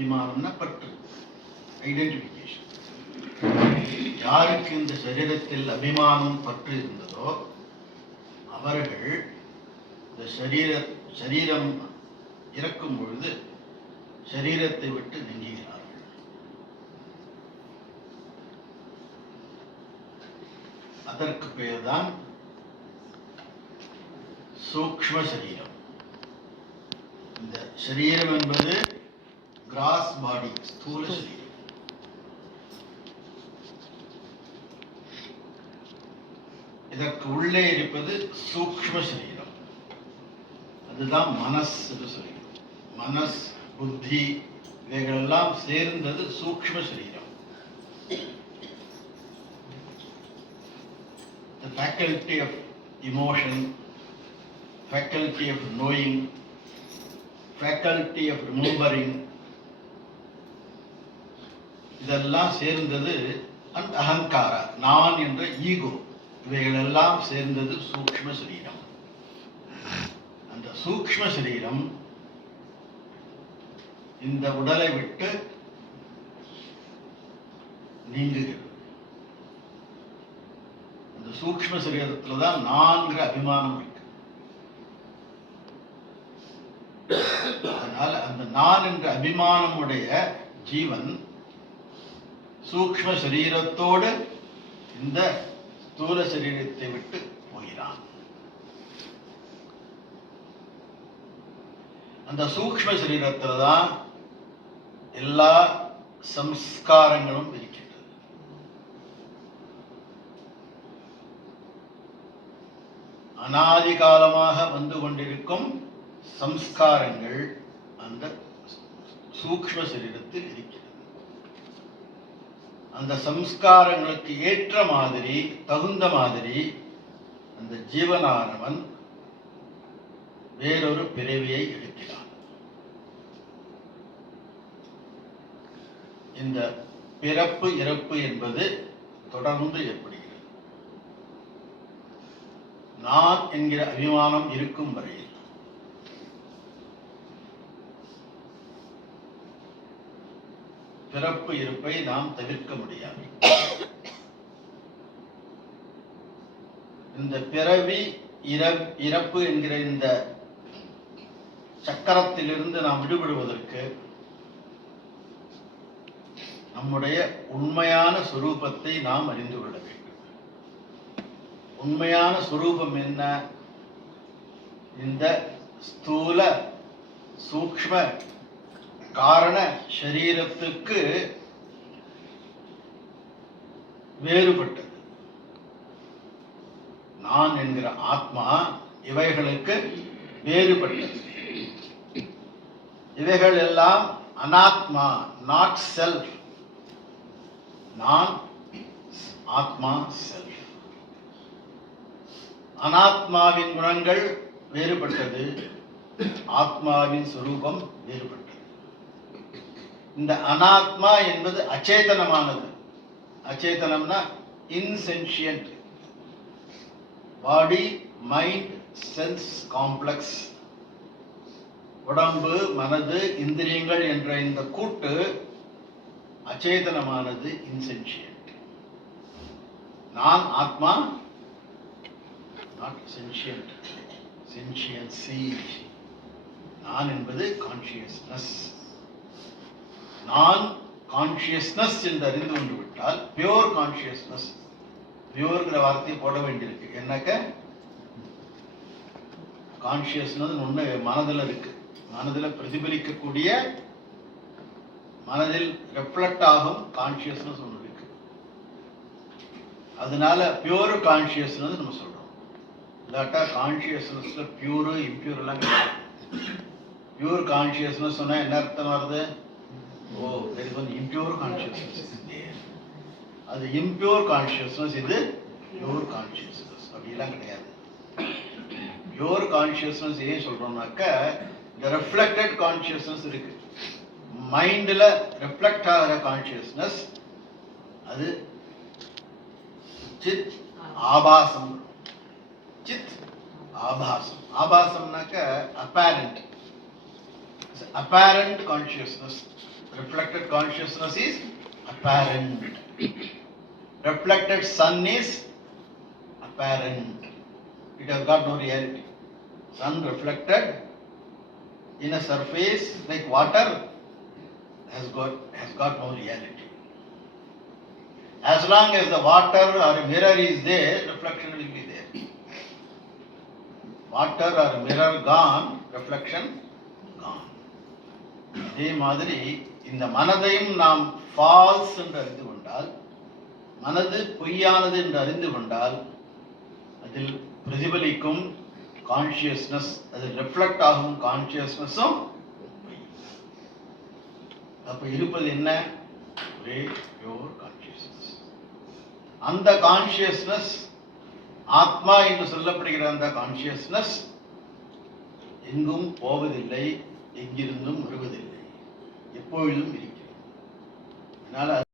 அபிமானம்னா பற்று, ஐடென்டிஃபிகேஷன். யாருக்கு இந்த சரீரத்தில் அபிமானம் பற்று இருந்ததோ அவர்கள் இந்த சரீரம் இறக்கும் பொழுது சரீரத்தை விட்டு நீங்குகிறார்கள். அதற்கு பெயர்தான் சூக்ஷ்ம சரீரம். இந்த சரீரம் என்பது கிராஸ் பாடி, ஸ்தூல சரீரம். இதற்கு உள்ளே இருப்பது சூக்ஷ்ம சரீரம். அதுதான் மனஸ் என்று சொல்கிறோம். மனஸ், புத்தி இவைகளெல்லாம் சேர்ந்தது சூக்ஷ்ம சரீரம். The faculty of emotion, faculty of knowing, faculty of remembering, இதெல்லாம் சேர்ந்தது அந்த அகங்காரா, நான் என்ற ஈகோ, இவைகளெல்லாம் சேர்ந்தது சூக்ஷ்ம சரீரம். அந்த சூக்ஷ்ம சரீரம் இந்த உடலை விட்டு நீங்குகிறது. அந்த சூக்ஷ்ம சரீரத்துல தான் நான்கிற அபிமானம் இருக்கு. அதனால அந்த நான் என்ற அபிமானமுடைய ஜீவன் சூக்ஷ்ம சரீரத்தோடு இந்த ஸ்தூல சரீரத்தை விட்டு போகிறான். அந்த சூக்ஷ்ம சரீரத்துல தான் எல்லா சம்ஸ்காரங்களும் இருக்கின்றது. அனாதி காலமாக வந்து கொண்டிருக்கும் சம்ஸ்காரங்கள் அந்த சூக்ஷ்ம சரீரத்தில் இருக்கிறது. அந்த சம்ஸ்காரங்களுக்கு ஏற்ற மாதிரி, தகுந்த மாதிரி அந்த ஜீவனானவன் வேறொரு பிறவியை எடுக்கிறான். இந்த பிறப்பு இறப்பு என்பது தொடர்ந்து ஏற்படுகிறது. நான் என்கிற அபிமானம் இருக்கும் வரையில் பிறப்பு இருப்பை நாம் தவிர்க்க முடியாது. இந்த பிறவி இறப்பு என்கிற இந்த சக்கரத்திலிருந்து நாம் விடுபடுவதற்கு நம்முடைய உண்மையான சொரூபத்தை நாம் அறிந்து கொள்ள வேண்டும். உண்மையான சொரூபம் என்ன? இந்த ஸ்தூல சூக்ஷ்ம காரண சரீரத்துக்கு வேறுபட்டது. நான் என்கிற ஆத்மா இவைகளுக்கு வேறுபட்டது. இவைகள் எல்லாம் அனாத்மா, நாட் செல்ஃப். நான் ஆத்மா, செல்ஃப். அனாத்மாவின் குணங்கள் வேறுபட்டது, ஆத்மாவின் சொரூபம் வேறுபட்டது. இந்த அனாத்மா என்பது அச்சேதனமானது. அச்சேதனம்னா இன்சென்ஷியன்ட். பாடி, மைண்ட், சென்ஸ் காம்ப்ளெக்ஸ், உடம்பு, மனது, இந்திரியங்கள் என்ற இந்த கூட்டு அச்சேதனமானது, இன்சென்ஷியன்ட். நான் ஆத்மா, நாட் சென்ஷியன்ட். சென்ஷியன்சி. நான் என்பது கான்ஷியஸ்னஸ். நான் கான்ஷியஸ்னஸ் என்று அறிந்து கொண்டு விட்டால், பியோர் கான்ஷியஸ்னஸ், பியோர்ங்கிற வார்த்தையை போட வேண்டியிருக்கு. என்னக்க கான்ஷியஸ்னஸ் ஒன்று மனதில் இருக்கு. மனதில் பிரதிபலிக்கக்கூடிய, மனதில் ரெஃப்ளெக்ட் ஆகும் கான்ஷியஸ்னஸ் ஒன்று இருக்கு. அதனால பியூர் கான்ஷியஸ்னஸ் நம்ம சொல்றோம். இல்லாட்டா கான்ஷியஸ்னஸ்ல பியூரு இம்பியூர் எல்லாம் கிடையாது. பியூர் கான்ஷியஸ்னஸ் சொன்னா என்ன அர்த்தம் வருது? ஓ, there is one impure consciousness there. அது impure consciousness, இது pure consciousness. அப்படிலாம் கிடையாது. pure consciousness ஏன் சொல்றோம்னாக்க, இந்த reflected consciousness இருக்கு. மைண்ட்ல ரிஃப்ளெக்ட் ஆகிற கான்ஷியஸ்னஸ், அது சித் ஆபாசம். சித் ஆபாசம். ஆபாசம்னாக்க apparent. apparent consciousness. reflected consciousness is apparent. Reflected sun is apparent. It has got no reality. Sun reflected in a surface like water has got no reality. As long as the water or a mirror is there, reflection will be there. Water or mirror gone, reflection gone. இதே மாதிரி இந்த மனதையும் நாம் falls என்று அறிந்து கொண்டால், மனது பொய்யானது என்று அறிந்து கொண்டால், அதில் பிரதிபலிக்கும் கான்சியஸ்னஸ், அதில் ரிஃப்ளெக்ட் ஆகும் கான்சியஸ்னஸும் அப்ப இருப்பது என்ன? ஒரே பியூர் கான்சியஸ்னஸ். அந்த கான்சியஸ்னஸ், ஆத்மா என்று சொல்லப்படுகிற அந்த கான்சியஸ்னஸ் எங்கும் போவதில்லை, எங்கிருந்தும் வருவதில்லை, எப்பொழுதும் இருக்கிறது. அதனால